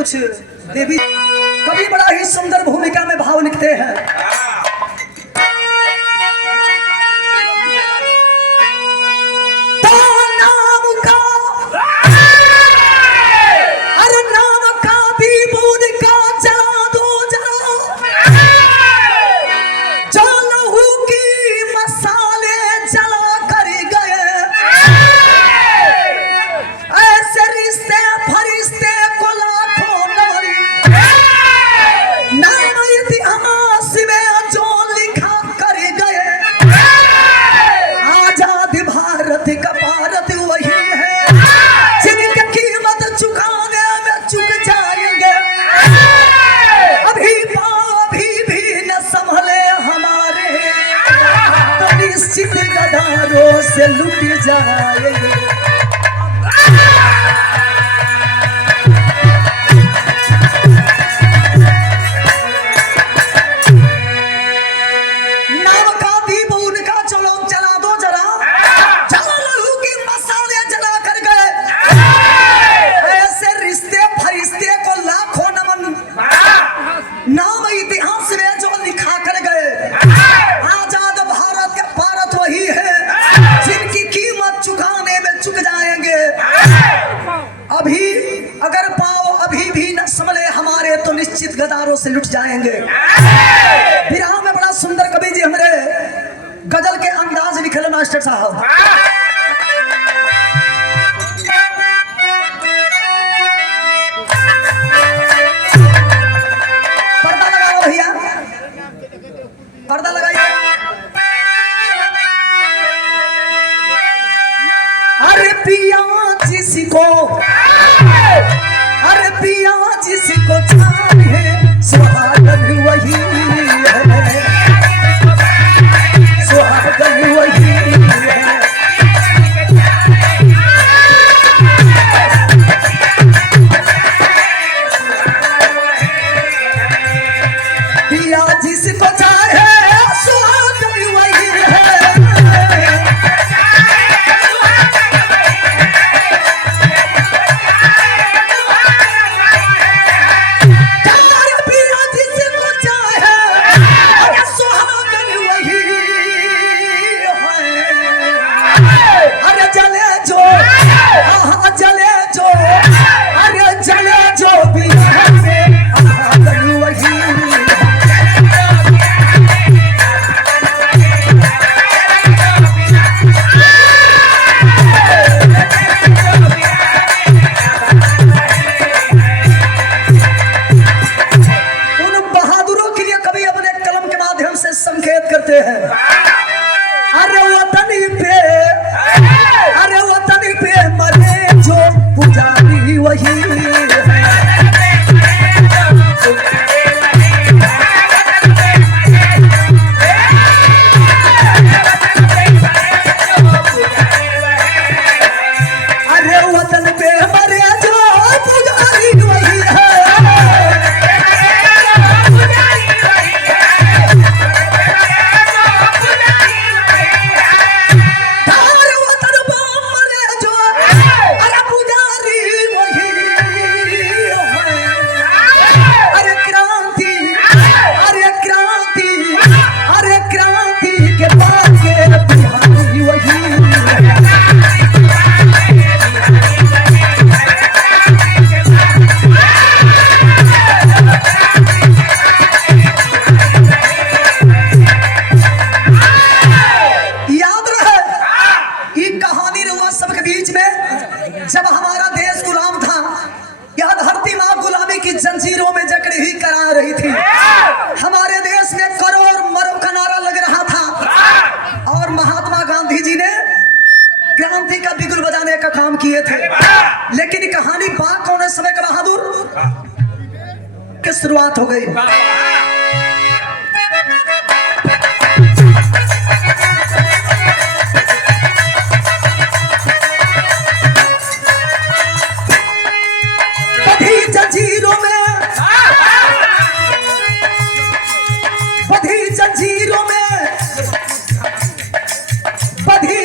कुछ देवी कवि बड़ा ही सुंदर भूमिका में भाव लिखते हैं। गदारों से लुट जाएंगे। नाम का दीप उनका चलो जला दो जरा, जला लहू के मसाले जला कर गए। ऐसे रिश्ते फरिश्ते को लाखों नमन, नाम इतिहास में जो लिखा कर गए। आजाद भारत के भारत वही है जिनकी कीमत चुकाने में चुक जाएंगे। अभी अगर पाओ अभी भी न संभले हमारे तो निश्चित गदारों से लुट जाएंगे। विराम में बड़ा सुंदर कवि जी हमारे गजल के अंदाज लिखल मास्टर साहब। पर्दा लगाओ भैया, पर्दा लगाइए। अरे पिया जिसको, अरे पिया जिसको चाहिए सुहागन वही है, सुहागन वही है। पिया जिसको चाहे सुहागन वही है। संकेत करते हैं। अरे वतन पे मरे जो पुजारी वही है। अरे वतन पे मरे जो पुजारी वही है। जब हमारा देश गुलाम था, यह धरती माँ गुलामी की जंजीरों में जकड़ी ही करा रही थी। हमारे देश में करो और मरो का नारा लग रहा था और महात्मा गांधी जी ने क्रांति का बिगुल बजाने का काम किए थे। लेकिन कहानी बात कौन समय का बहादुर की शुरुआत हो गई।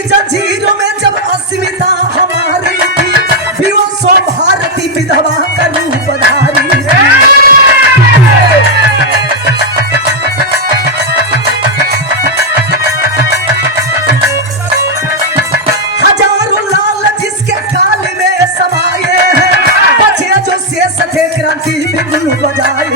जंजीरों में जब अस्मिता हमारी थी, विवशो भारती विधवा का रूप धारी। धुन बजाए।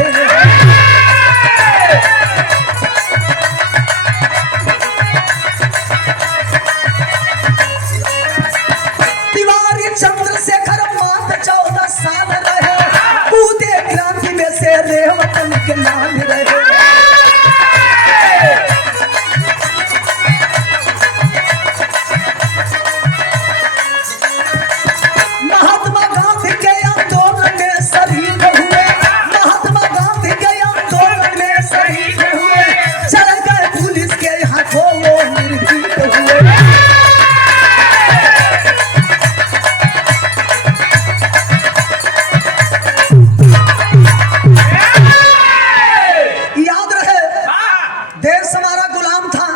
तिवारी चंद्रशेखर मात्र 14 साल रहे, कूदे क्रांति में से वतन के नाम रहे। महात्मा गांधी के आंदोलन में शरीक हुए, महात्मा गांधी के आंदोलन में शरीक हुए, चल गए पुलिस के हाथों वो निर्भीक हुए। याद रहे, देश हमारा गुलाम था,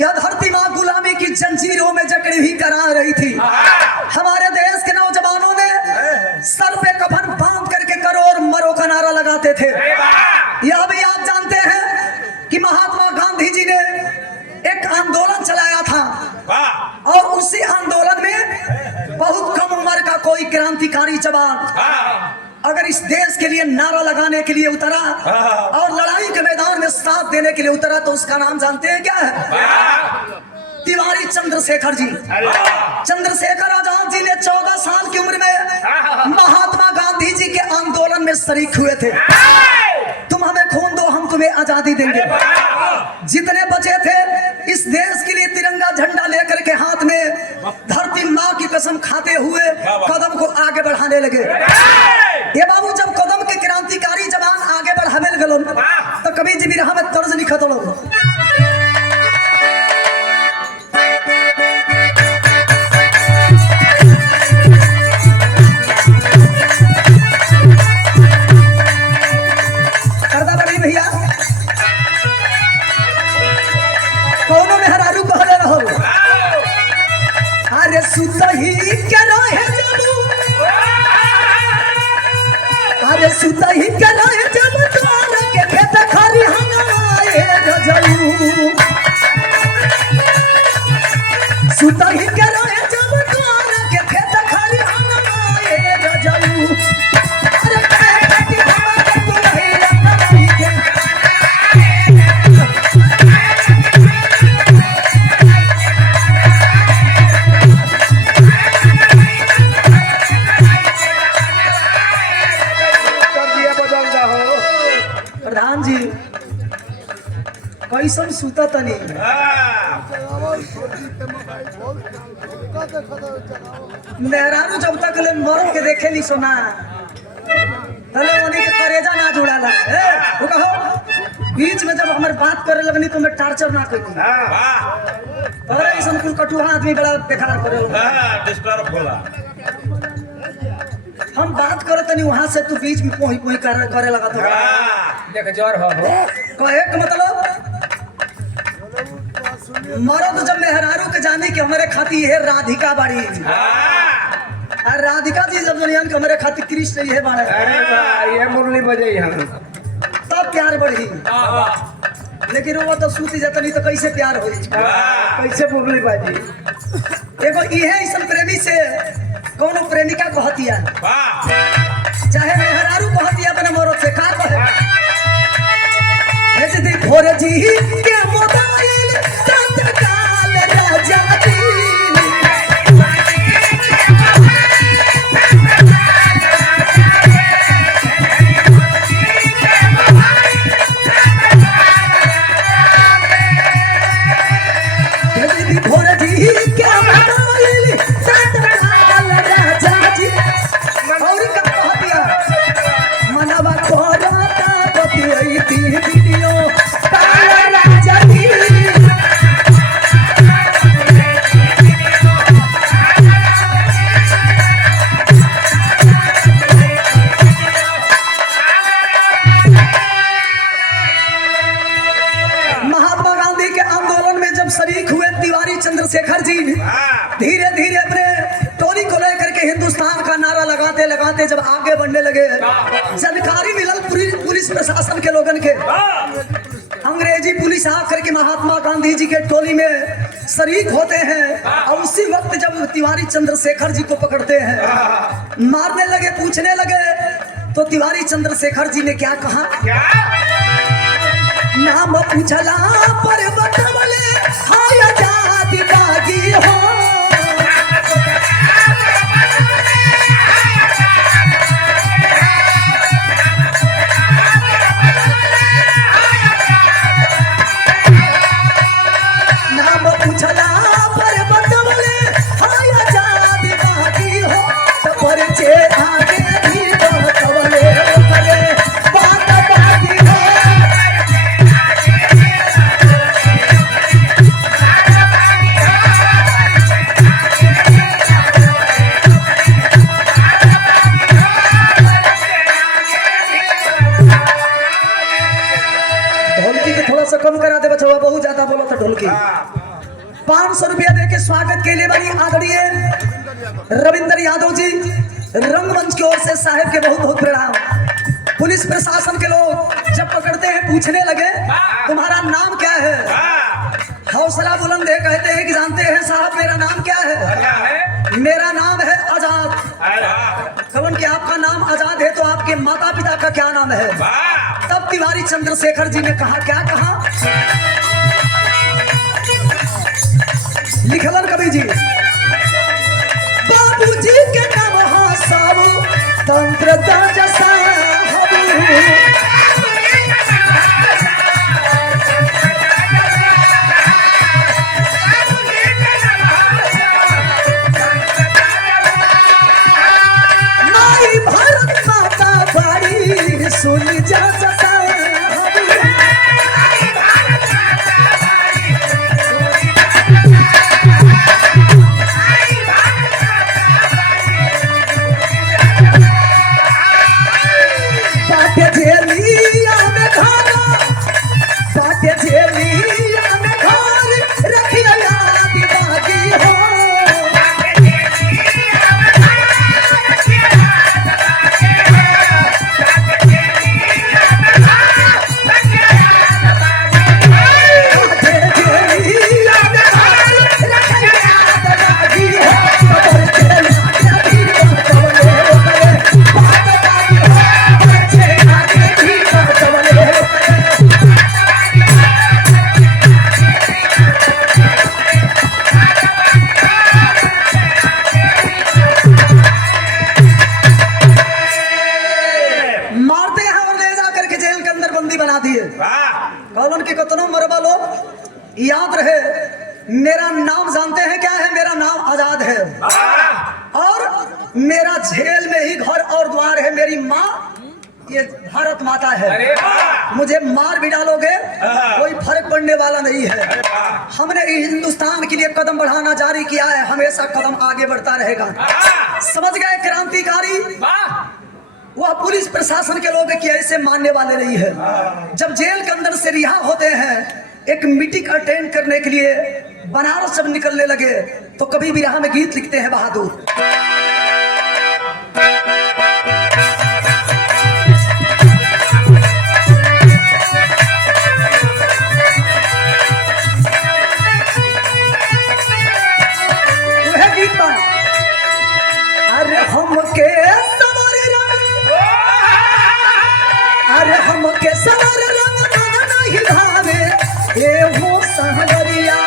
यह धरती माँ गुलामी की जंजीरों में जकड़ी हुई करा रही थी। हमारे देश के नौजवानों ने सर पे कफन बांध करके करो और मरो का नारा लगाते थे। यह भी आप जानते हैं कि महात्मा गांधी जी ने एक आंदोलन चलाया था और उसी आंदोलन में बहुत कम उम्र का कोई क्रांतिकारी जवान अगर इस देश के लिए नारा लगाने के लिए उतरा और लड़ाई के मैदान में साथ देने के लिए उतरा तो उसका नाम जानते हैं क्या है? तिवारी चंद्रशेखर जी। चंद्रशेखर आजाद जी ने 14 साल की उम्र में महात्मा गांधी जी के आंदोलन में शरीक हुए थे। तुम हमें खून दो, हम तुम्हें आजादी देंगे। जितने बचे थे इस देश के लिए तिरंगा झंडा लेकर के हाथ में धरती माँ की कसम खाते हुए कदम को आगे बढ़ाने लगे। ये बाबू जब कदम के क्रांतिकारी जवान आगे बढ़ाने लगे तो कभी जी भी रहा में तर्ज नहीं खत्म। भैया कौनो मेहरारू कहले रहो, अरे सुतही के रहे जबू, अरे सुतही के रहे जबू द्वार के खेत खाली हंगाए गजऊ, सुतही के रहे जबू द्वार के खेत खाली हंगाए गजऊ। प्रधान जी कैसन सुता तनी मेहरारू जब तक ले मर्द के देखे ली सोना तले उन्हीं के करेजा ना जुड़ाला। वो कहो बीच में जब हमारे बात करे लगनी तो मैं टार्चर ना करी। अरे ऐसा कुल कटुआ आदमी बड़ा बेकार करे डिस्टर्ब होला। हम बात करे तनी वहां से तू बीच में पोही पोही करे लगा तो देख जोर हो कहे का मतलब मर्द जब मेहरारू के जाने की हमारे खाती है राधिका बाड़ी और राधिका जी जब दुनिया के हमारे खाती कृष्ण ये बाड़े। अरे वाह ये मुरली बजाई हम तब प्यार बढ़ी, लेकिन वो तो सूती जाता नहीं तो कैसे प्यार हो कैसे मुरली बाजी। एगो इहे ऐसा प्रेमी से कौन प्रेमिका कहतिया चाहे मेहरारू कहतिया अपने मोरत से का कहे दी भोर जी के मोबाइल तत्काल राजा दी भोर जी के मोबाइल तत्काल राजा जी और का कहतिया मनवा कोराता बतियई ती वीडियो काला राजा जी। महात्मा गांधी के आंदोलन में जब शरीक हुए तिवारी चंद्रशेखर जी धीरे धीरे अपने टोली को लेकर के हिंदुस्तान का नारा लगाते लगाते जब आगे बढ़ने लगे जानकारी मिलल पुलिस प्रशासन के लोगन के अंग्रेजी पुलिस आकर के महात्मा गांधी जी के टोली में शरीक होते हैं और उसी वक्त जब तिवारी चंद्रशेखर जी को पकड़ते हैं मारने लगे पूछने लगे तो तिवारी चंद्रशेखर जी ने क्या कहा? नाम पूछला पर बतवले हाय आजादी बागी हो। नाम पूछला पर बतवले हाय आजादी बागी हो। तो परिचय आगे भी बतवले करे बात बागी हो। ढोलकी के थोड़ा सा कम करा दे बचवा, बहुत ज्यादा बोलो तो ढोलकी। 500 रुपया देके स्वागत के लिए बड़ी आदरणीय रविंद्र यादव जी रंगमंच की ओर से साहेब के बहुत बहुत प्रणाम। पुलिस प्रशासन के लोग जब पकड़ते हैं पूछने लगे तुम्हारा नाम क्या है? हौसला बुलंद है, कहते हैं कि जानते हैं साहब मेरा नाम क्या है? मेरा नाम है आजाद। कौन कि आपका नाम आजाद है तो आपके माता पिता का क्या नाम है? तब तिवारी चंद्रशेखर जी ने कहा, क्या कहा? लिखलन कवि जी, बाबूजी के नाम हाँ साबु तंत्र जैसा भारत माता बाड़ी सुन जा याद रहे। मेरा नाम जानते हैं क्या है? मेरा नाम आजाद है और मेरा जेल में ही घर और द्वार है। मेरी माँ ये भारत माता है। मुझे मार भी डालोगे कोई फर्क पड़ने वाला नहीं है। हमने हिंदुस्तान के लिए कदम बढ़ाना जारी किया है, हमेशा कदम आगे बढ़ता रहेगा। समझ गए क्रांतिकारी? वह पुलिस प्रशासन के लोग कि ऐसे मानने वाले नहीं है। जब जेल के अंदर से रिहा होते हैं एक मीटिंग अटेंड करने के लिए बनारस जब निकलने लगे तो कभी भी यहाँ में गीत लिखते हैं बहादुर। वह गीत बा, अरे हमके सवर रंग, अरे हमके सवर रंग नहीं भावे ये हो सहरिया,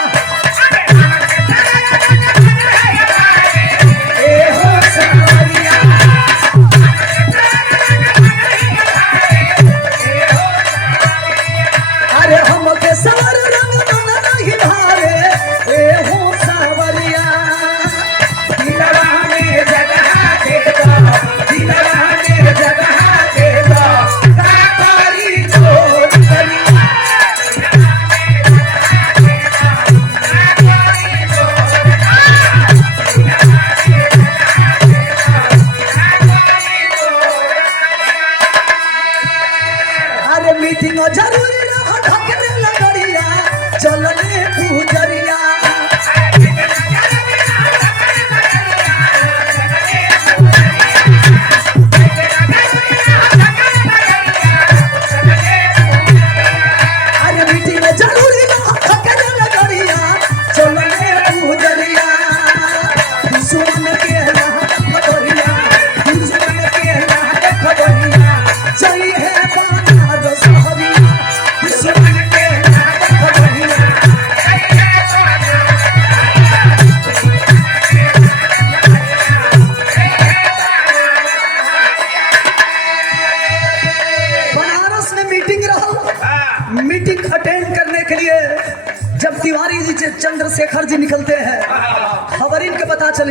ये हो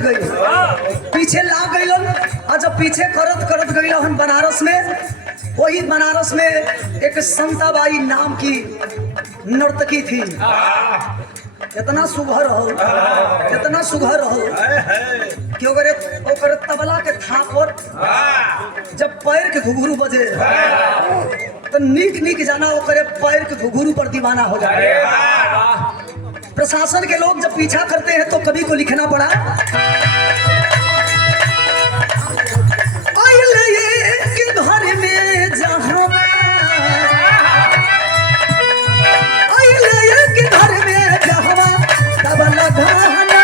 गई, पीछे ला गई। और जब पीछे करत करत गई हम बनारस में, वही बनारस में एक संताबाई नाम की नर्तकी थी। इतना सुघर हो, इतना सुघर हो कि ओकरे तबला के थाप पर जब पैर के घुघरू बजे तो नीक नीक जाना ओकरे पैर के घुघरू पर दीवाना हो जाए। प्रशासन के लोग जब पीछा करते हैं तो कवि को लिखना पड़ा, के घर में जहाँ के घर में जहाँ तबला गाना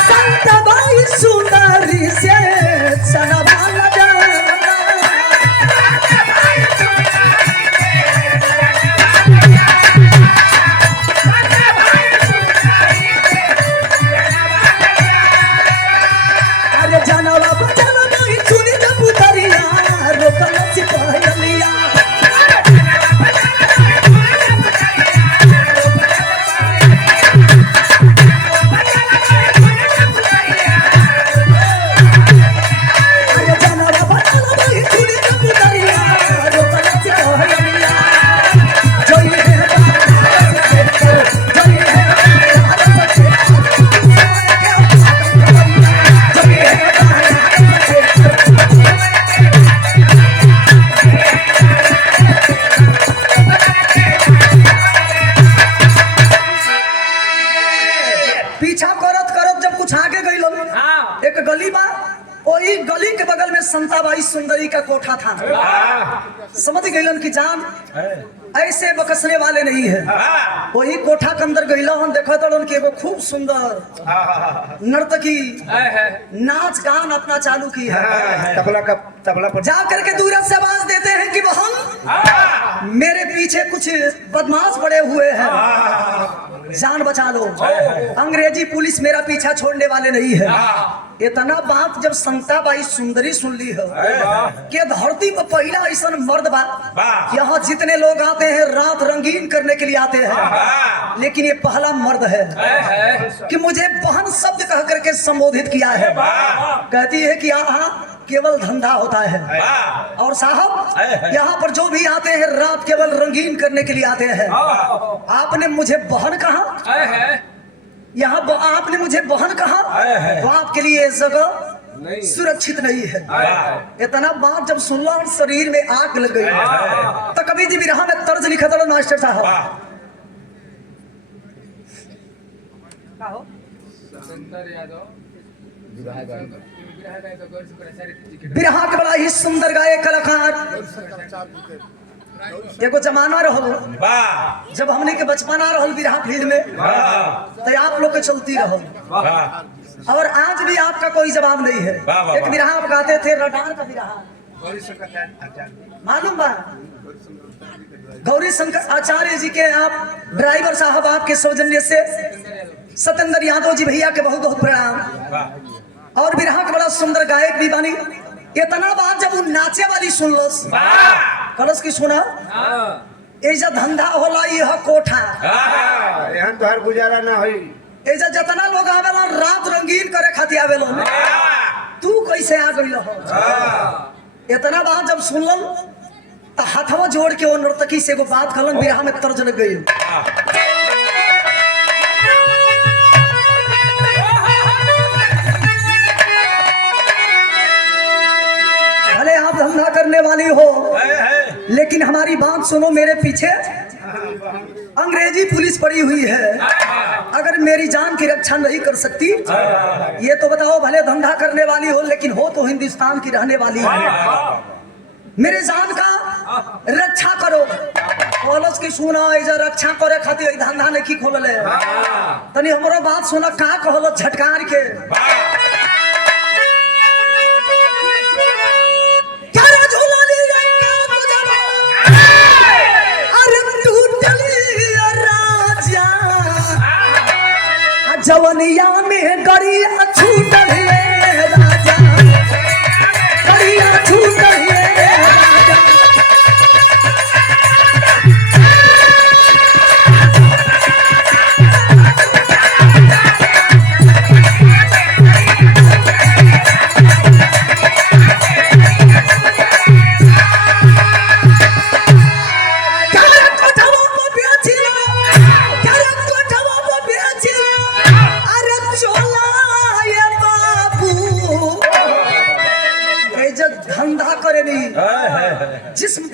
संतबाई सुंदरी से सनवाला संताबाई सुंदरी का कोठा था। समझ गईलन की जान ऐसे बकसने वाले नहीं है। वही कोठा के अंदर गईला हम देखा तो उनके एगो खूब सुंदर नर्तकी नाच गान अपना चालू की है। तबला पर जा करके दूर से आवाज देते हैं कि बहन मेरे पीछे कुछ बदमाश पड़े हुए हैं, जान बचा लो। अंग्रेजी पुलिस मेरा पीछा छोड़ने वाले नहीं है। इतना बात जब संताबाई सुंदरी सुन ली है कि धरती पर पहला ऐसा मर्द बा, यहाँ जितने लोग आते हैं रात रंगीन करने के लिए आते हैं, लेकिन ये पहला मर्द है कि मुझे बहन शब्द कह करके संबोधित किया है। कहती है कि यहाँ केवल धंधा होता है और साहब यहाँ पर जो भी आते हैं रात केवल रंगीन करने के लिए आते हैं। आपने मुझे बहन कहा, यहाँ आपने मुझे बहन कहा, तो आपके लिए जगह सुरक्षित नहीं है। इतना बात जब सुनला और शरीर में आग लग गई तो कभी जी विरहा में तर्ज लिखा था मास्टर साहब, बिरहा के बड़ा ही सुंदर गाये कलाकार। एगो जमाना रहो जब हमने के बचपना रहल बिरहा फील्ड में, तो आप लोग के चलती रहो और आज भी आपका कोई जवाब नहीं है। एक बिरहा आप गाते थे रडार का बिरहा, मालूम बा गौरी शंकर आचार्य जी के आप ड्राइवर साहब आपके सौजन्य से सत्येंद्र यादव जी भैया के बहुत बहुत प्रणाम। और बिरहा के बड़ा सुंदर गायक भी बनी। इतना बात जब वो नाचे वाली सुन लो कलश की सुना, ऐसा धंधा होला यह कोठा, यहाँ तो हर गुजारा ना होई। ऐसा जितना लोग आवेला रात रंगीन करे खातिर आवेला, तू कैसे आ गई हो? इतना बात जब सुनलन तो हाथवा जोड़ के वो नर्तकी से एगो बात कहलन, बिरहा में तर्ज लग गई। भले आप धंधा करने वाली हो, लेकिन हमारी बात सुनो, मेरे पीछे अंग्रेजी पुलिस पड़ी हुई है। अगर मेरी जान की रक्षा नहीं कर सकती, ये तो बताओ भले धंधा करने वाली हो लेकिन हो तो हिंदुस्तान की रहने वाली है। मेरे जान का रक्षा करो। कॉलेज की सुना ऐसा रक्षा करे खातिर धंधा नहीं खोल ले, तनी हमारो बात सुना का कहलो झटकार के। जवनिया में गड़िया छूटल राजा, गड़िया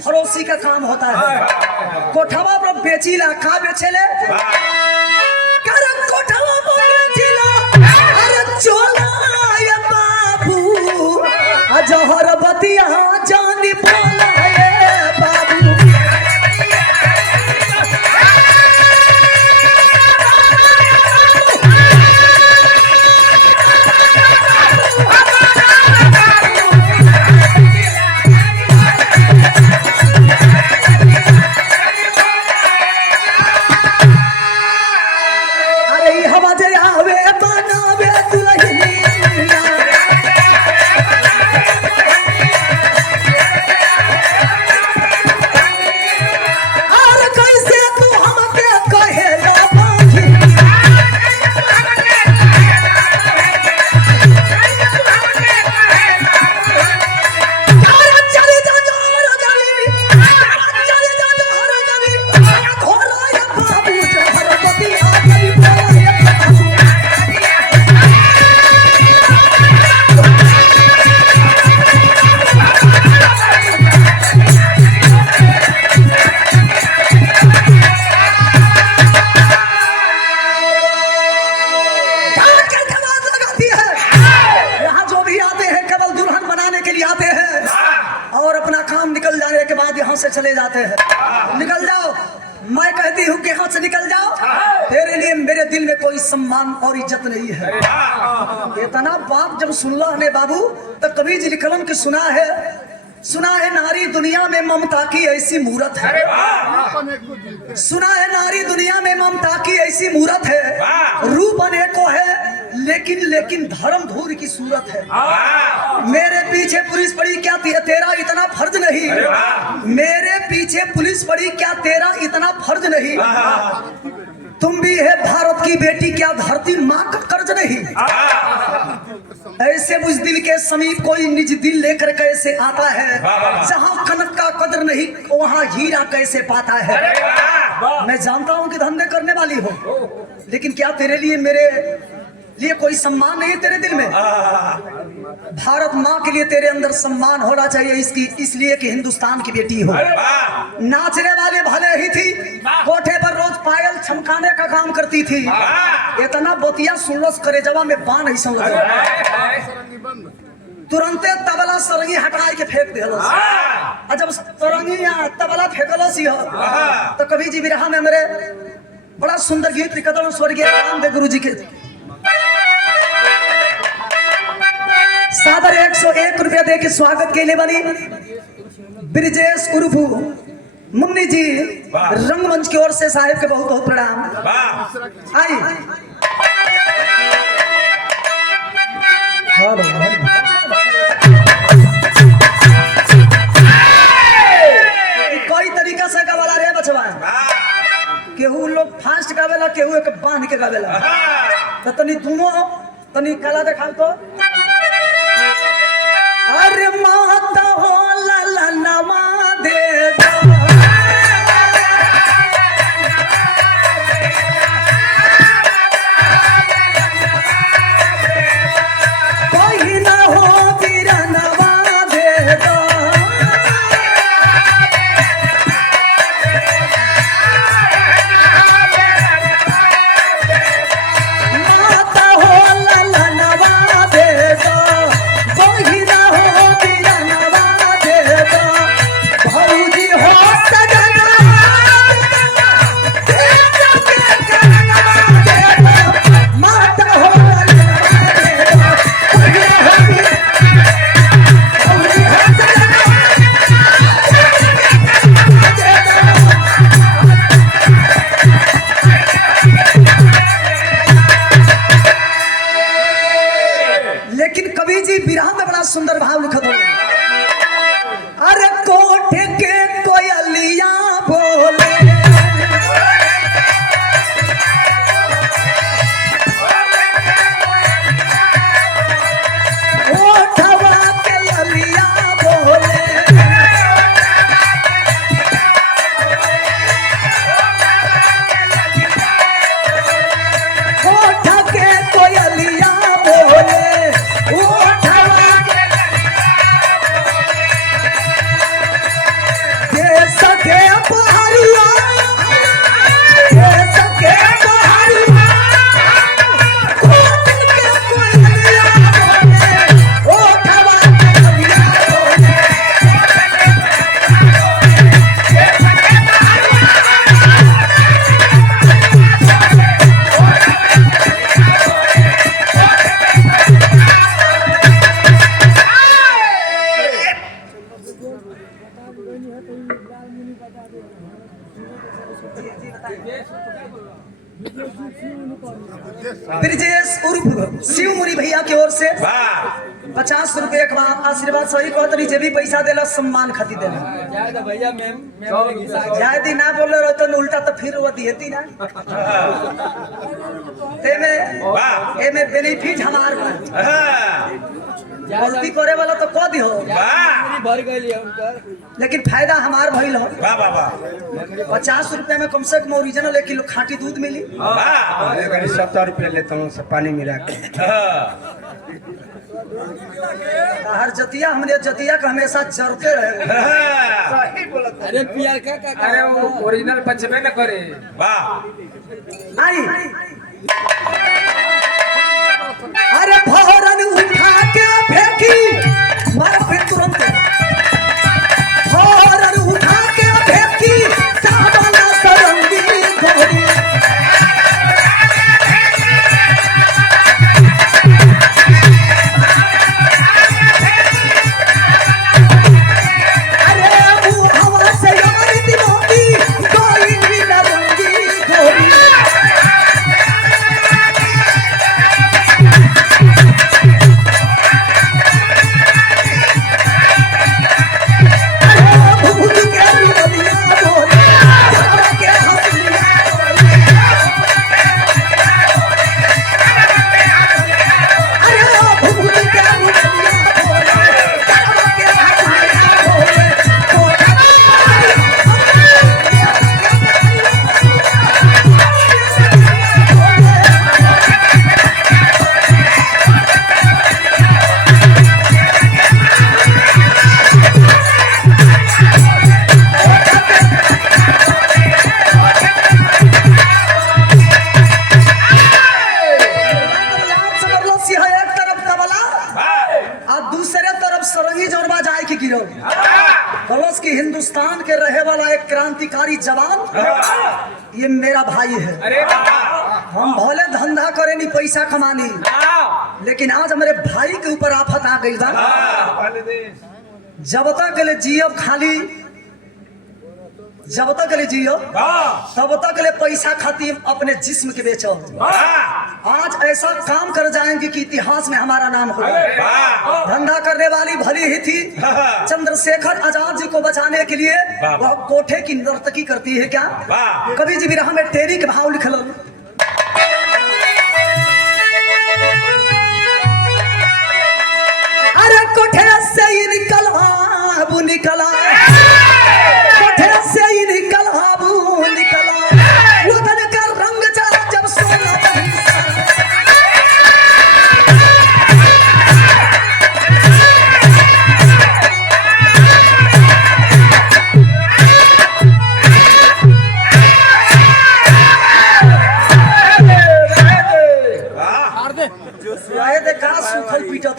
फरोसी का काम होता है। कोठवा पर बेचीला का बेचेले कर कोठवा पर बेचीला अरे चोला ये बाबू अजहर बतिया जानी बोला ये बाबू से चले जाते हैं। निकल जाओ, मैं कहती हूँ कि यहाँ से निकल जाओ, तेरे लिए मेरे दिल में कोई सम्मान और इज्जत नहीं है। इतना बात जब सुनला ने बाबू तो कभी जी कलम की सुना है नारी दुनिया में ममता की ऐसी मूरत है। सुना है नारी दुनिया में ममता की ऐसी मूरत है। रूप अनेको है लेकिन धर्म धूर की सूरत है। मेरे पीछे पुलिस पड़ी क्या तेरा इतना फर्ज नहीं। मेरे पीछे पुलिस पड़ी क्या तेरा इतना फर्ज नहीं। तुम भी है भारत की बेटी क्या धरती माँ का कर्ज नहीं। ऐसे बुझ दिल के समीप कोई निज दिल लेकर कैसे आता है। जहाँ कनक का कदर नहीं वहाँ हीरा कैसे पाता है। मैं जानता हूँ कि धंधे करने वाली हो, लेकिन क्या तेरे लिए मेरे लिए कोई सम्मान नहीं है तेरे दिल में। भारत माँ के लिए तेरे अंदर सम्मान होना चाहिए इसलिए कि हिंदुस्तान की बेटी हो। नाचने वाले भले ही थी, कोठे पर रोज पायल छमकाने का काम करती थी। इतना बतिया सुनलस करे जवा में बान ही समझ तुरंते तबला सरंगी हटा के फेंक दिलस। जब सरंगी तबला फेंकलस तो कभी जी बिरहा में मेरे बड़ा सुंदर गीत लिखा स्वर्गीय रामदेव गुरु जी के सादर 101 रुपया दे के स्वागत के लिए बनी ब्रिजेश उर्फू मुन्नी जी रंगमंच की ओर से साहिब के बहुत बहुत प्रणाम। आई कोई तरीका से गवाला रे बचवा। केहू लोग फास्ट गावेला, केहू एक बांध के गावेला। तो तनी दोनों तनी कला दिखाओ तो। अरे माता हो लाला नवा दे दो। कोई ना हो तेरा नवा दे दो। माता हो लाला नवा दे दो। कोई ना हो तेरा ब्रिजेश उर्फ शिवमुरी भैया की ओर से 50 रुपए का आशीर्वाद सही कहतरी जे भी पैसा देला सम्मान खातिर देला भैया मैम जायदी ना बोले रहो तो उल्टा तो फिर वो दिहती ना एमे बेनिफिट हमार बा गलती करे वाला तो कह दिहो भर गई लेकिन फायदा हमार भइल हो 50 रुपए में कम से कम ओरिजिनल 1 किलो खाटी दूध मिली 70 रुपये लेता हूँ सब पानी मिला के हर जतिया हमने जतिया का हमेशा चरते रहे अरे पियर का अरे वो ओरिजिनल बचबे न करे आई अरे फौरन उठा के फेंकी मर फिर तुरंत फौरन उठा के फेंकी चावल सरंगी गोरी अरे वो हवा से हमारी दिमागी कोई भी न रंगी गोरी कलश की हिंदुस्तान के रहे वाला एक क्रांतिकारी जवान ये मेरा भाई है। अरे हम भले धंधा करे नहीं पैसा कमानी लेकिन आज हमारे भाई के ऊपर आफत आ गई बा। जब तक के लिए जियब खाली जब तक के लिए जियो तब तक के लिए पैसा खाती अपने जिस्म के बेचो। आज ऐसा काम कर जाएंगे कि इतिहास में हमारा नाम होगा। धंधा करने वाली भली ही थी चंद्रशेखर आजाद जी को बचाने के लिए वह कोठे की नर्तकी करती है क्या। कभी जी विरह में तेरी के भाव लिखल अरे कोठे से ही निकला अब निकला कोठे से ही निकला अब निकला वतन का रंग चढ़ा जब सोना सूखल पीटा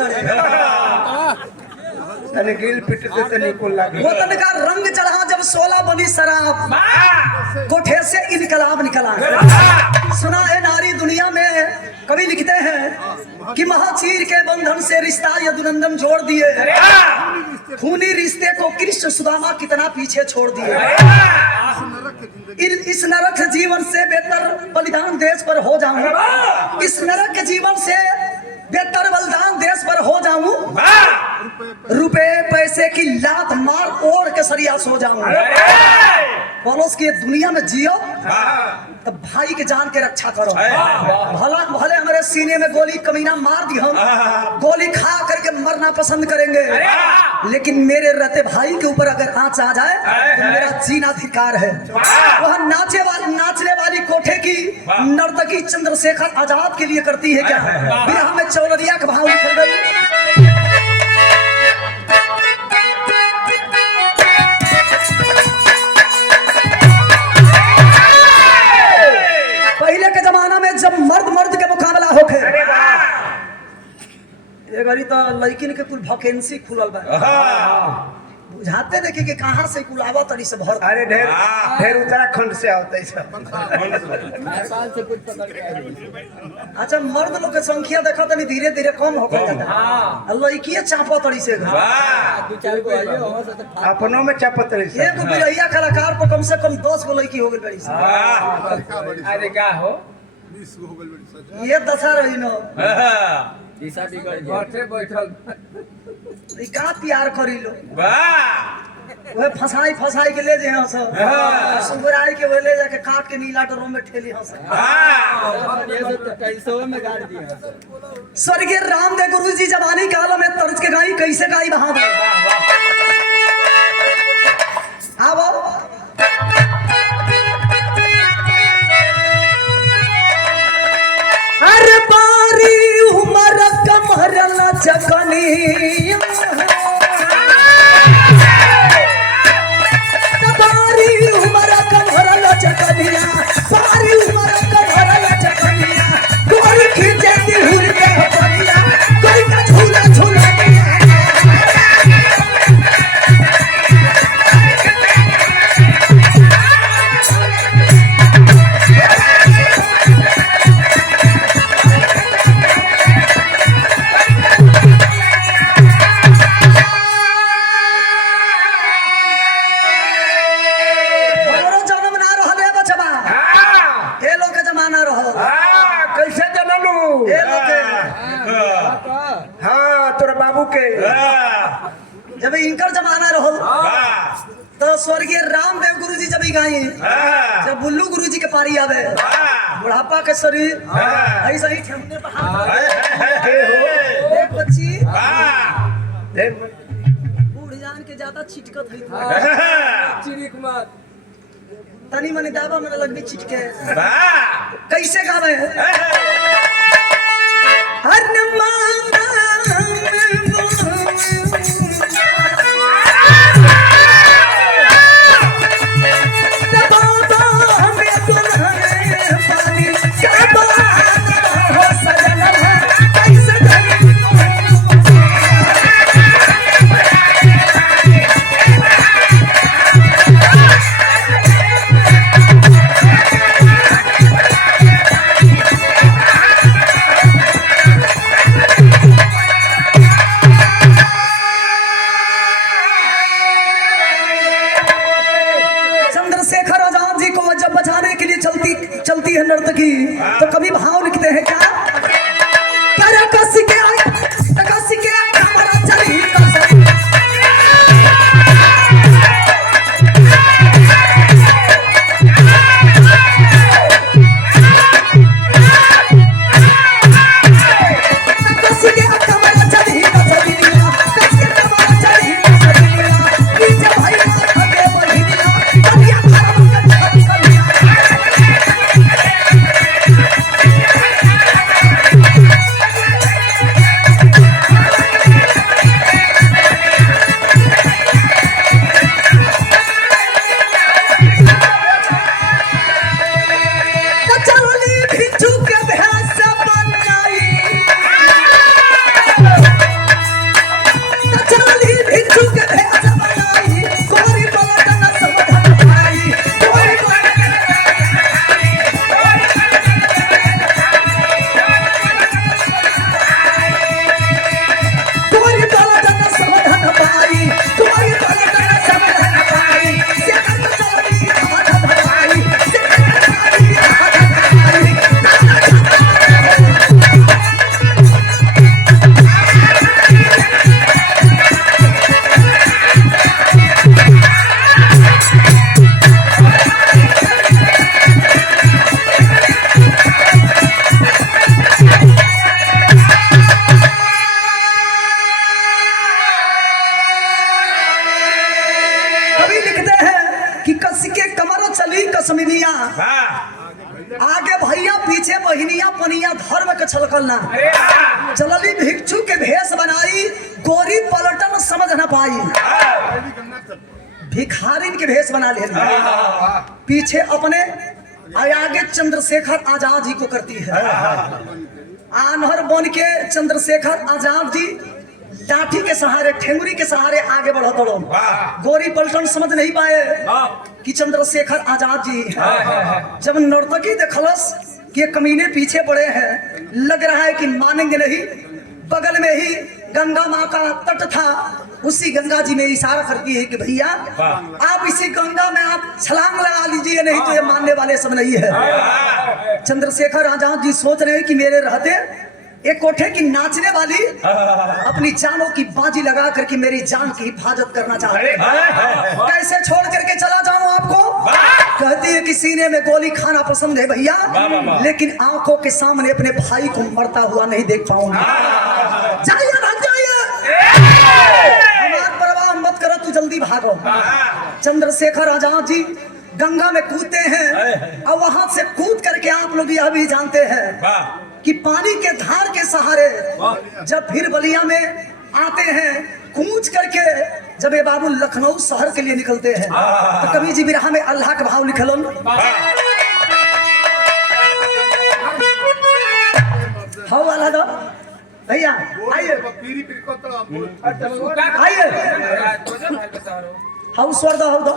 तने गिल पिटते तने को लागे वतन का रंग चढ़ा जब 16 बनी शराब कोठे से इनकलाब निकला। सुना है नारी दुनिया में कवि लिखते हैं कि महाचीर के बंधन से रिश्ता यदुनंदन जोड़ दिए खूनी रिश्ते को कृष्ण सुदामा कितना पीछे छोड़ दिए। इस नरक जीवन से बेहतर बलिदान देश पर हो जाऊं इस नरक जीवन से बेहतर बलिदान देश पर हो जाऊं रुपए पैसे की लात मार ओढ़ के सरिया सो जाऊं। पड़ोस की दुनिया में जियो तो भाई के जान के रक्षा करो। भला भले हमारे सीने में गोली कमीना मार दी हम गोली खा करके मरना पसंद करेंगे लेकिन मेरे रहते भाई के ऊपर अगर आंच आ जाए तो मेरा जीना अधिकार है। वह नाचने वाली कोठे की नर्तकी चंद्रशेखर आजाद के लिए करती है क्या। विरह में चौलरिया का भाव निकल गई। पहले के जमाना में जब मर्द मर्द के मुकाबला होके ये गरी तो लड़किन के कुल वैकेंसी खुलल बा बुझाते देखे कि कहां से कुल आवत तरी से भर। अरे ढेर ढेर उत्तराखंड से आता है सब। नेपाल से कुछ पकड़ के अच्छा मर्द लोग के संख्या देखा तनी धीरे धीरे कम होकर जाता लड़कियां चापा तरी से दो चार को आइए वहां से तो अपनों में चापत रही एगो बिरहिया कलाकार को कम से कम 10 गो लड़की हो गई बड़ी सी। अरे क्या हो ये दशा रही न दिशा बिगड़ गई बैठे बैठल ई का प्यार करी लो वाह वह फसाई के ले जे हंस सुगराई के वो ले जाके काट के नीला डरों में ठेली हंस वाह ये तो कैसो में गाड़ दिया स्वर्गीय रामदेव गुरु जी जवानी काल में तर्ज के गाई कैसे गाई बहादुर आओ अरे बारी उमर कमरल जगनी बारी उमर कमरल जगनिया बारी उमर कमरल जगनिया गोरी खींचती हुई के बनिया कोई का झूला झूला दिया हमरो जन्म ना रहल है बचबा ए लोग के जमाना रहो कैसे जनलू ए लोग के हाँ तोरा बाबू के जब इनकर जमाना रहो तो स्वर्गीय रामदेव गुरु जी जब गाई जब बुल्लू गुरु जी के पारी आवे बुढ़ापा के शरीर ऐसा ही ठेमने पे हाथ के हो देख बच्ची देख बूढ़ जान के ज्यादा छिटकत है चिड़ी कुमार तनी मनी दावा में लगनी छिटके कैसे गावे चंद्रशेखर आजाद जी को जब बचाने के लिए चलती है नर्तकी तो कभी भाव लिखते हैं क्या करे कसी के हमारा चली कसम कसी के हमारा चली कसम कसी के हमारा चली कसम ई जब भाई आगे बढ़िया कलिया खरम के कलिया चलनी भिक्षु के भैंस बनाई चलनी भिक्षु के भैंस बनाई कोरी पलटन समधन भाई कोरी पलटन समधन भाई कोरी पलटन समधन भाई से कर चलनी हाथ धराई से कर हाथ धराई कवि लिखते हैं कि कस के कमर चली कसमिनिया आगे भैया पीछे बहिनिया पनिया धर्म के छलकलना चलली भिक्षु के भेष बनाई गोरी पलटन समझ न पाई भिखारिन के भेष बना ले पीछे अपने आगे चंद्रशेखर आजाद जी को करती है आनहर बन के चंद्रशेखर आजाद जी लाठी के सहारे ठेंगुरी के सहारे आगे बढ़त रहो गोरी पलटन समझ नहीं पाए कि चंद्रशेखर आजाद जी जब नर्तकी देखलस कि ये कमीने पीछे पड़े हैं लग रहा है कि मानेंगे नहीं बगल में ही गंगा माँ का तट था उसी गंगा जी में इशारा करती है कि भैया आप इसी गंगा में आप छलांग लगा लीजिए, नहीं तो ये मानने वाले सब नहीं है। चंद्रशेखर आजाद जी सोच रहे हैं कि मेरे रहते एक कोठे की नाचने वाली अपनी जानों की बाजी लगा करके मेरी जान की हिफाजत करना चाहते हैं। कैसे छोड़ करके चला जाऊं आपको? कहती है कि सीने में गोली खाना पसंद है भैया, लेकिन आंखों के सामने अपने भाई को मरता हुआ नहीं देख पाऊंगा। जाइए भाग जाइए, हमारी परवाह मत करो, तू जल्दी भागो। चंद्रशेखर आजाद जी गंगा में कूदते हैं और वहां से कूद करके आप लोग यह भी जानते हैं कि पानी के धार के सहारे जब फिर बलिया में आते हैं कूच करके, जब ये बाबू लखनऊ शहर के लिए निकलते हैं तो कवि जी बिरहा में अल्लाह का भाव लिखलन। हाँ वाला दो भैया, आइए आइए, हाउ स्वर दो, हाउ दो।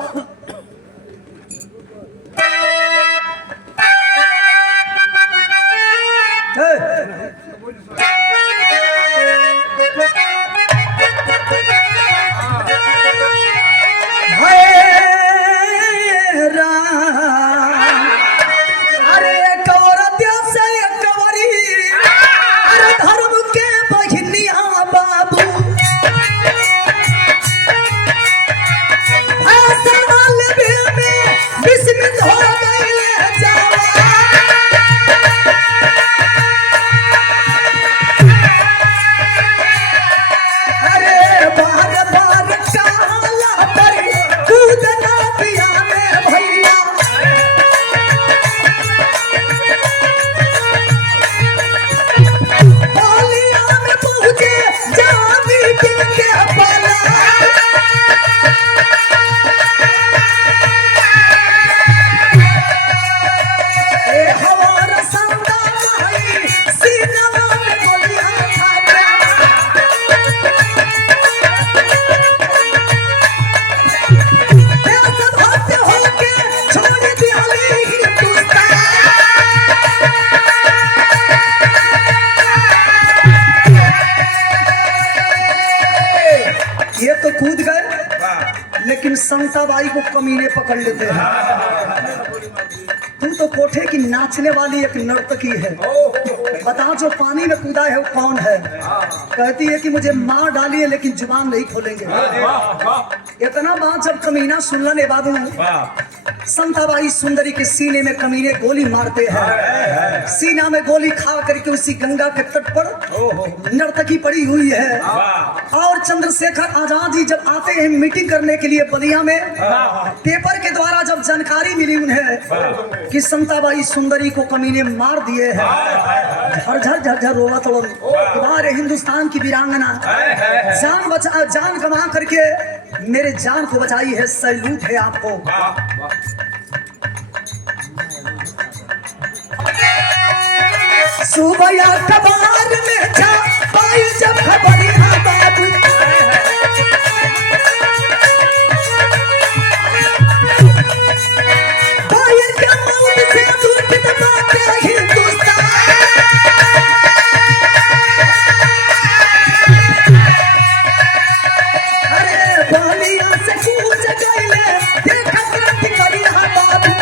अरे कवरत्या से कवरी, अरे धर्म के बहिनिया बाबू, साल में बिस्मित हो गई जावा। अरे बार बार काला पर कूदना पिया में भैया, बलिया में पहुंचे जानी के पाला। ए हमारा संगा भाई सीनवा में गोलियां खाते, सब हाथ होके छोड़ दिया हिंदुस्तान। ये तो कूद गए, लेकिन संताबाई को कमीने पकड़ लेते हैं। तुम तो कोठे की नाचने वाली एक नर्तकी है, बताओ जो पानी में कूदा है वो कौन है? कहती है कि मुझे मार डालिए लेकिन जुबान नहीं खोलेंगे। इतना बात जब कमीना सुनला ने बाबू संताबाई सुंदरी के सीने में कमीने गोली मारते हैं। सीना में गोली खा करके उसी गंगा के तट पर नर्तकी पड़ी हुई है। और चंद्रशेखर आजाद जी जब आते हैं मीटिंग करने के लिए बलिया में, पेपर के द्वारा जब जानकारी मिली उन्हें कि संताबाई सुंदरी को कमीने मार दिए हैं, झरझर झरझर रोवा तड़न। हमारे हिंदुस्तान की वीरांगना जान गंवा करके मेरे जान को बचाई है, सैल्यूट है आपको। सुबह अखबार में जा पाई जब खबरिया बाबू, भाई के मौत से दुखित बाटे हिंदुस्तान। अरे बलिया से कूच गइले देखा क्रांति करिया बाबू,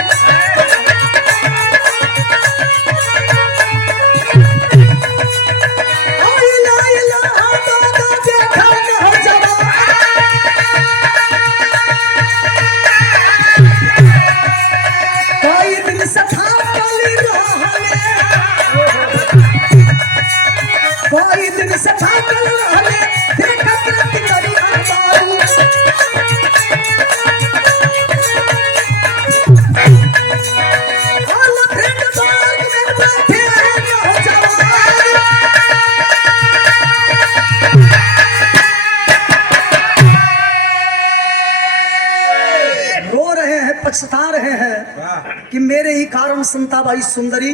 पछता रहे हैं कि मेरे ही कारण संताबाई सुंदरी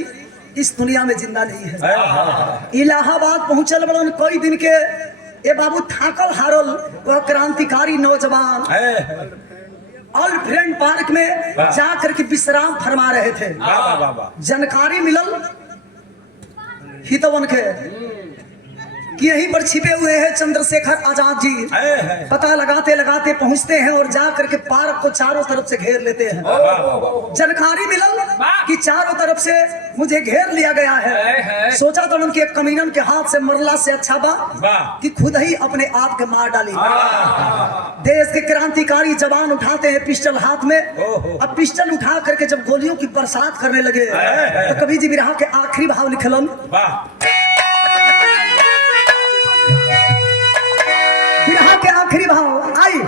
इस दुनिया में जिंदा नहीं है। इलाहाबाद पहुंचल बड़न कई दिन के ए बाबू थाकल हारल वह क्रांतिकारी नौजवान ऑल फ्रेंड पार्क में जाकर के विश्राम फरमा रहे थे। जानकारी मिलल हितवन के कि यहीं पर छिपे हुए हैं चंद्रशेखर आजाद जी। पता लगाते लगाते पहुंचते हैं और जा करके पार्क को चारों तरफ से घेर लेते हैं। जानकारी मिलल कि चारों तरफ से मुझे घेर लिया गया है। सोचा तो उनके कमीनन के हाथ से मरला से अच्छा बा कि खुद ही अपने आप के मार डाली। देश के क्रांतिकारी जवान उठाते हैं पिस्टल हाथ में। अब पिस्टल उठा करके जब गोलियों की बरसात करने लगे तो कवि जी बिरहा के आखिरी भाव लिखलन। बिरहा के आखिरी भाव आई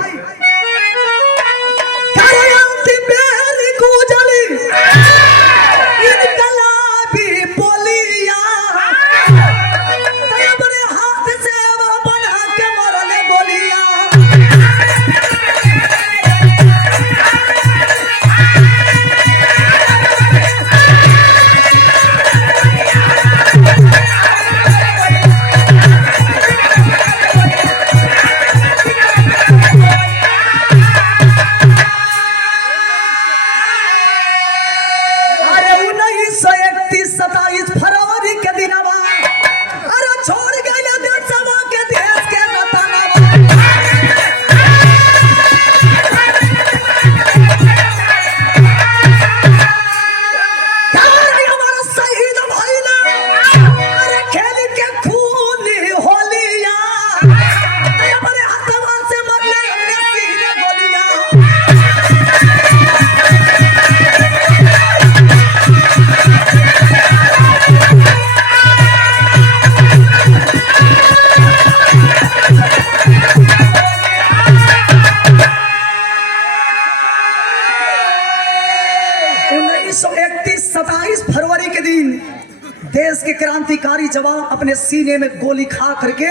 देश के क्रांतिकारी जवान अपने सीने में गोली खा करके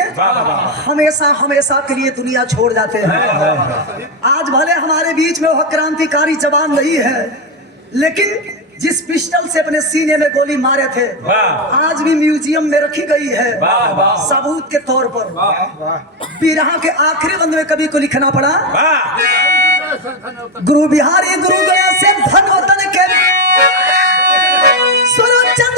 हमेशा हमेशा के लिए दुनिया छोड़ जाते हैं। आज भले हमारे बीच में वह क्रांतिकारी जवान नहीं है, लेकिन जिस पिस्टल से अपने सीने में गोली मारे थे आज भी म्यूजियम में रखी गई है सबूत के तौर पर। बिरहा के आखिरी बंद में कवि को लिखना पड़ा, गुरु बिहारी गुरु गया से धन वतन के सुरचन